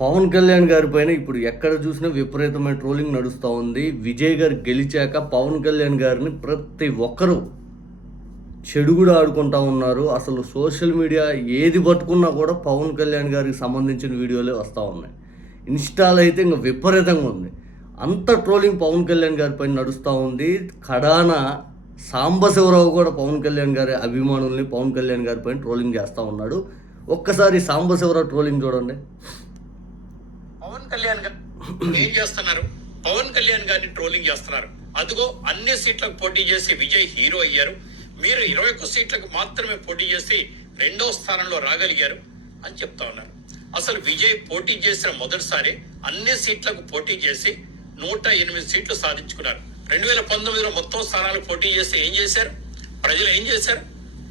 పవన్ కళ్యాణ్ గారి పైన ఇప్పుడు ఎక్కడ చూసినా విపరీతమైన ట్రోలింగ్ నడుస్తూ ఉంది. విజయ్ గారు గెలిచాక పవన్ కళ్యాణ్ గారిని ప్రతి ఒక్కరూ చెడు కూడా ఆడుకుంటా ఉన్నారు. అసలు సోషల్ మీడియా ఏది పట్టుకున్నా కూడా పవన్ కళ్యాణ్ గారికి సంబంధించిన వీడియోలే వస్తూ ఉన్నాయి. ఇన్స్టాలో అయితే ఇంకా విపరీతంగా ఉంది. అంత ట్రోలింగ్ పవన్ కళ్యాణ్ గారి పైన నడుస్తూ ఉంది. కడాన సాంబశివరావు కూడా పవన్ కళ్యాణ్ గారి అభిమానుల్ని పవన్ కళ్యాణ్ గారి పైన ట్రోలింగ్ చేస్తూ ఉన్నాడు. ఒక్కసారి సాంబశివరావు ట్రోలింగ్ చూడండి. పవన్ కళ్యాణ్ గారు ఏం చేస్తున్నారు? పవన్ కళ్యాణ్ గారిని ట్రోలింగ్ చేస్తున్నారు. అదిగో అన్ని సీట్లకు పోటీ చేసి విజయ్ హీరో అయ్యారు. మీరు 21 సీట్లకు మాత్రమే పోటీ చేసి 2వ స్థానంలో రాగలిగారు అని చెప్తా ఉన్నారు. అసలు విజయ్ పోటీ చేసిన మొదటిసారి అన్ని సీట్లకు పోటీ చేసి 108 సీట్లు సాధించుకున్నారు. 2019లో మొత్తం స్థానాలు పోటీ చేసి ఏం చేశారు? ప్రజలు ఏం చేశారు?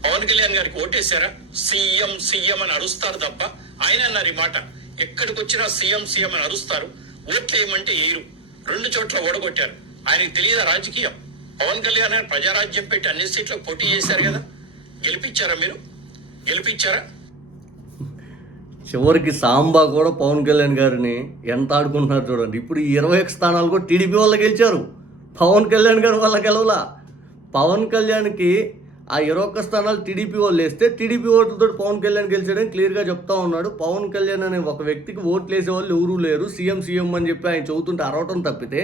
పవన్ కళ్యాణ్ గారికి ఓటేశారా? సీఎం సీఎం అని అరుస్తారు తప్ప ఆయన అన్నారు ఈ మాట. ఎక్కడికి వచ్చినా సీఎం సీఎం అని అరుస్తారు. ఓట్లు వేయమంటే వేయరు. 2 చోట్ల ఓడగొట్టారు. ఆయనకి తెలియదా రాజకీయం? పవన్ కళ్యాణ్ గారు ప్రజారాజ్యం పెట్టి అన్ని సీట్లకు పోటీ చేశారు కదా. గెలిపించారా? మీరు గెలిపించారా? చివరికి సాంబా కూడా పవన్ కళ్యాణ్ గారిని ఎంత ఆడుకుంటున్నారు చూడండి. ఇప్పుడు ఈ 21 స్థానాలు కూడా టీడీపీ వాళ్ళు గెలిచారు. పవన్ కళ్యాణ్ గారు వాళ్ళ గెలవలా. పవన్ కళ్యాణ్కి ఆ 21 స్థానాలు టీడీపీ వాళ్ళు వేస్తే టీడీపీ ఓట్లతో పవన్ కళ్యాణ్ గెలిచాడని క్లియర్గా చెప్తా ఉన్నాడు. పవన్ కళ్యాణ్ అనే ఒక వ్యక్తికి ఓట్లు వేసే వాళ్ళు ఎవరూ లేరు. సీఎం సీఎం అని చెప్పి ఆయన చెబుతుంటే అరవటం తప్పితే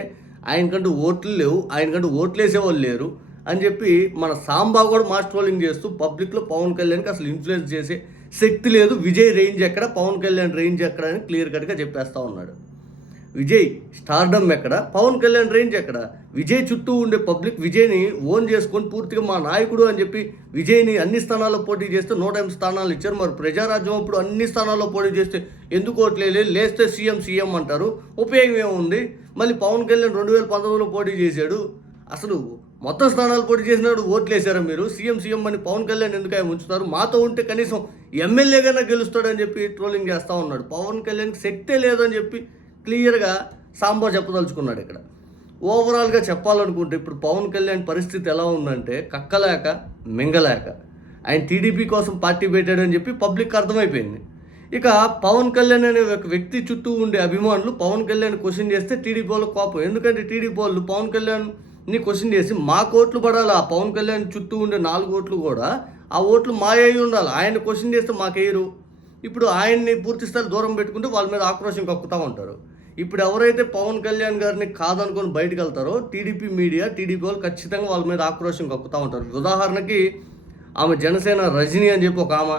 ఆయనకంటూ ఓట్లు లేవు, ఆయనకంటూ ఓట్లు వేసేవాళ్ళు లేరు అని చెప్పి మన సాంబా కూడా మాస్ ట్రోలింగ్ చేస్తూ పబ్లిక్లో పవన్ కళ్యాణ్కి అసలు ఇన్ఫ్లుయెన్స్ చేసే శక్తి లేదు. విజయ్ రేంజ్ ఎక్కడ, పవన్ కళ్యాణ్ రేంజ్ ఎక్కడ అని క్లియర్ కట్గా చెప్పేస్తూ ఉన్నాడు. విజయ్ స్టార్డమ్ ఎక్కడ, పవన్ కళ్యాణ్ రేంజ్ ఎక్కడ? విజయ్ చుట్టూ ఉండే పబ్లిక్ విజయ్ని ఓన్ చేసుకొని పూర్తిగా మా నాయకుడు అని చెప్పి విజయ్ని అన్ని స్థానాల్లో పోటీ చేస్తే 108 స్థానాలు ఇచ్చారు. మరి ప్రజారాజ్యం అప్పుడు అన్ని స్థానాల్లో పోటీ చేస్తే ఎందుకు ఓట్లేదు? లేస్తే సీఎం సీఎం అంటారు. ఉపయోగం ఏముంది? మళ్ళీ పవన్ కళ్యాణ్ 2019లో పోటీ చేశాడు. అసలు మొత్తం స్థానాలు పోటీ చేసినాడు ఓట్లు వేసారా మీరు? సీఎం సీఎం అని పవన్ కళ్యాణ్ ఎందుకు ఆయన ఉంచుతారు? మాతో ఉంటే కనీసం ఎమ్మెల్యేగానే గెలుస్తాడని చెప్పి ట్రోలింగ్ చేస్తూ ఉన్నాడు. పవన్ కళ్యాణ్కి శక్తే లేదని చెప్పి క్లియర్గా సాంబా చెప్పదలుచుకున్నాడు. ఇక్కడ ఓవరాల్గా చెప్పాలనుకుంటే ఇప్పుడు పవన్ కళ్యాణ్ పరిస్థితి ఎలా ఉందంటే కక్కలేక మింగలేక. ఆయన టీడీపీ కోసం పార్టీ పెట్టాడని చెప్పి పబ్లిక్ అర్థమైపోయింది. ఇక పవన్ కళ్యాణ్ అనే ఒక వ్యక్తి చుట్టూ ఉండే అభిమానులు పవన్ కళ్యాణ్ క్వశ్చన్ చేస్తే టీడీపీ వాళ్ళకి కోపం. ఎందుకంటే టీడీపీ వాళ్ళు పవన్ కళ్యాణ్ని క్వశ్చన్ చేసి మా ఓట్లు పడాలి, ఆ పవన్ కళ్యాణ్ చుట్టూ ఉండే 4 ఓట్లు కూడా ఆ ఓట్లు మా అయి ఉండాలి. ఆయన క్వశ్చన్ చేస్తే మాకేయరు. ఇప్పుడు ఆయన్ని పూర్తి స్థాయి దూరం పెట్టుకుంటే వాళ్ళ మీద ఆక్రోశం కక్కుతూ ఉంటారు. ఇప్పుడు ఎవరైతే పవన్ కళ్యాణ్ గారిని కాదనుకొని బయటకు వెళ్తారో టీడీపీ మీడియా, టీడీపీ వాళ్ళు ఖచ్చితంగా వాళ్ళ మీద ఆక్రోశం కక్కుతూ ఉంటారు. ఉదాహరణకి ఆమె జనసేన రజనీ అని చెప్పి ఒక ఆమె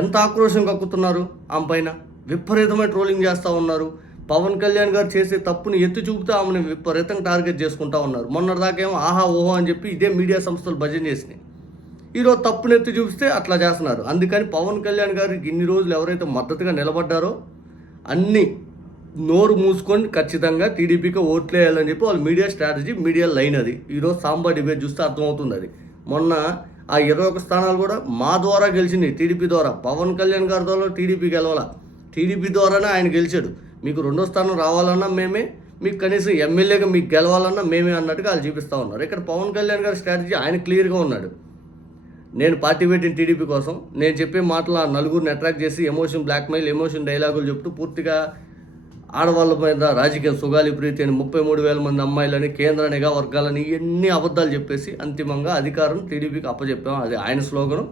ఎంత ఆక్రోశం కక్కుతున్నారు ఆమె పైన. విపరీతమైన ట్రోలింగ్ చేస్తూ ఉన్నారు. పవన్ కళ్యాణ్ గారు చేసే తప్పుని ఎత్తి చూపుతూ ఆమెను విపరీతంగా టార్గెట్ చేసుకుంటూ ఉన్నారు. మొన్నటిదాకేమో ఆహా ఓహో అని చెప్పి ఇదే మీడియా సంస్థలు భజన చేసినాయి. ఈరోజు తప్పుని ఎత్తి చూపిస్తే అట్లా చేస్తున్నారు. అందుకని పవన్ కళ్యాణ్ గారికి ఇన్ని రోజులు ఎవరైతే మద్దతుగా నిలబడ్డారో అన్నీ నోరు మూసుకొని ఖచ్చితంగా టీడీపీకి ఓట్లు వేయాలని చెప్పి వాళ్ళ మీడియా స్ట్రాటజీ, మీడియా లైన్ అది. ఈరోజు సాంబా డిబేట్ చూస్తే అర్థమవుతుంది అది. మొన్న ఆ 21 స్థానాలు కూడా మా ద్వారా గెలిచింది, టీడీపీ ద్వారా. పవన్ కళ్యాణ్ గారి ద్వారా టీడీపీ గెలవాల, టీడీపీ ద్వారానే ఆయన గెలిచాడు. మీకు 2వ స్థానం రావాలన్నా మేమే, మీకు కనీసం ఎమ్మెల్యేగా మీకు గెలవాలన్నా మేమే అన్నట్టుగా వాళ్ళు చూపిస్తూ ఉన్నారు. ఇక్కడ పవన్ కళ్యాణ్ గారి స్ట్రాటజీ ఆయన క్లియర్గా ఉన్నాడు. నేను పార్టీ పెట్టిన టీడీపీ కోసం, నేను చెప్పే మాటలు ఆ నలుగురిని అట్రాక్ట్ చేసి ఎమోషన్ బ్లాక్మెయిల్, ఎమోషన్ డైలాగులు చెప్తూ పూర్తిగా ఆడవాళ్ళ మీద రాజకీయ సుగాలి ప్రీతి అని 33,000 మంది అమ్మాయిలని, కేంద్ర నిఘా వర్గాలని ఇవన్నీ అబద్ధాలు చెప్పేసి అంతిమంగా అధికారం టీడీపీకి అప్పచెప్పాం. అది ఆయన స్లోగను.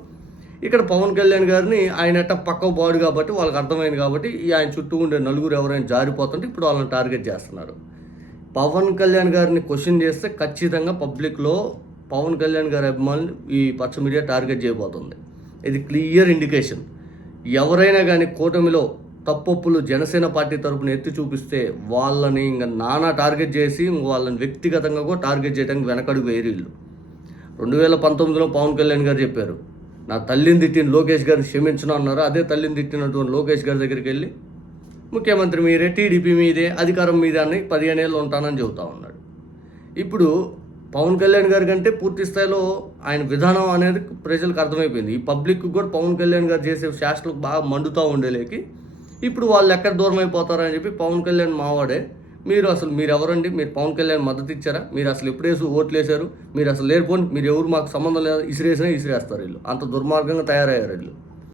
ఇక్కడ పవన్ కళ్యాణ్ గారిని ఆయన ఎట్ట పక్కకు బాడు కాబట్టి వాళ్ళకి అర్థమైంది కాబట్టి ఆయన చుట్టూ ఉండే నలుగురు ఎవరైనా జారిపోతుంటే ఇప్పుడు వాళ్ళని టార్గెట్ చేస్తున్నారు. పవన్ కళ్యాణ్ గారిని క్వశ్చన్ చేస్తే ఖచ్చితంగా పబ్లిక్లో పవన్ కళ్యాణ్ గారి అభిమానులు ఈ పచ్చ మీడియా టార్గెట్ చేయబోతుంది. ఇది క్లియర్ ఇండికేషన్. ఎవరైనా కానీ కూటమిలో తప్పొప్పులు జనసేన పార్టీ తరపున ఎత్తి చూపిస్తే వాళ్ళని ఇంకా నానా టార్గెట్ చేసి వాళ్ళని వ్యక్తిగతంగా కూడా టార్గెట్ చేయడానికి వెనకడుగు వేరీళ్ళు. 2019లో పవన్ కళ్యాణ్ గారు చెప్పారు, నా తల్లిని తిట్టిన లోకేష్ గారిని క్షమించను అన్నారు. అదే తల్లిని తిట్టినటువంటి లోకేష్ గారి దగ్గరికి వెళ్ళి ముఖ్యమంత్రి మీరే, టీడీపీ మీదే, అధికారం మీదే అని 15 ఏళ్ళు ఉంటానని చెబుతా ఉన్నాడు. ఇప్పుడు పవన్ కళ్యాణ్ గారి కంటే పూర్తి స్థాయిలో ఆయన విధానం అనేది ప్రజలకు అర్థమైపోయింది. ఈ పబ్లిక్ కూడా పవన్ కళ్యాణ్ గారు చేసే శాస్త్రాలకు బాగా మండుతూ ఉండేలేకి ఇప్పుడు వాళ్ళు ఎక్కడ దూరం అయిపోతారని చెప్పి పవన్ కళ్యాణ్ మావాడే, మీరు ఎవరండి? మీరు పవన్ కళ్యాణ్ మద్దతు ఇచ్చారా? మీరు అసలు ఎప్పుడేసి ఓట్లు వేశారు? మీరు అసలు లేరుపోండి, మీరు ఎవరు మాకు సంబంధం లేదు, ఇసిరేసినా ఇసిరేస్తారు వీళ్ళు. అంత దుర్మార్గంగా తయారయ్యారు వీళ్ళు.